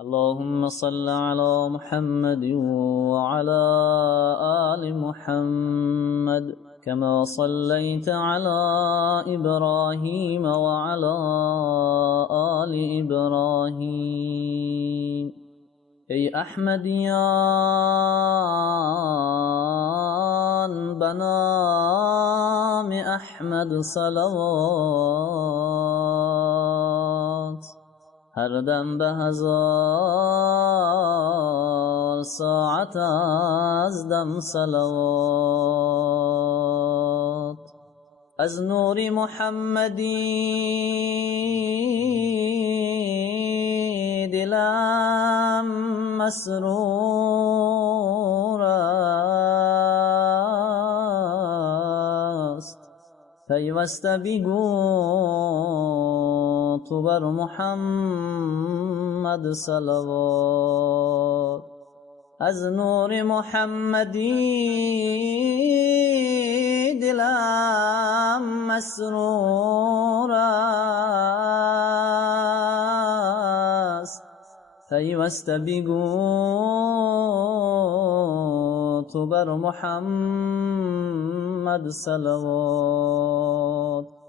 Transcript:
اللهم صل على محمد وعلى آل محمد كما صليت على إبراهيم وعلى آل إبراهيم. ای احمدیان بنام احمد صلوات، هر دم به 1000 ساعت از دم صلوات. از نور محمدی دلم مسرور است، پیوسته بگو تو بر محمد صلوات. از نور محمدی دلم مسرور است، پیوسته بگو تو بر محمد صلوات.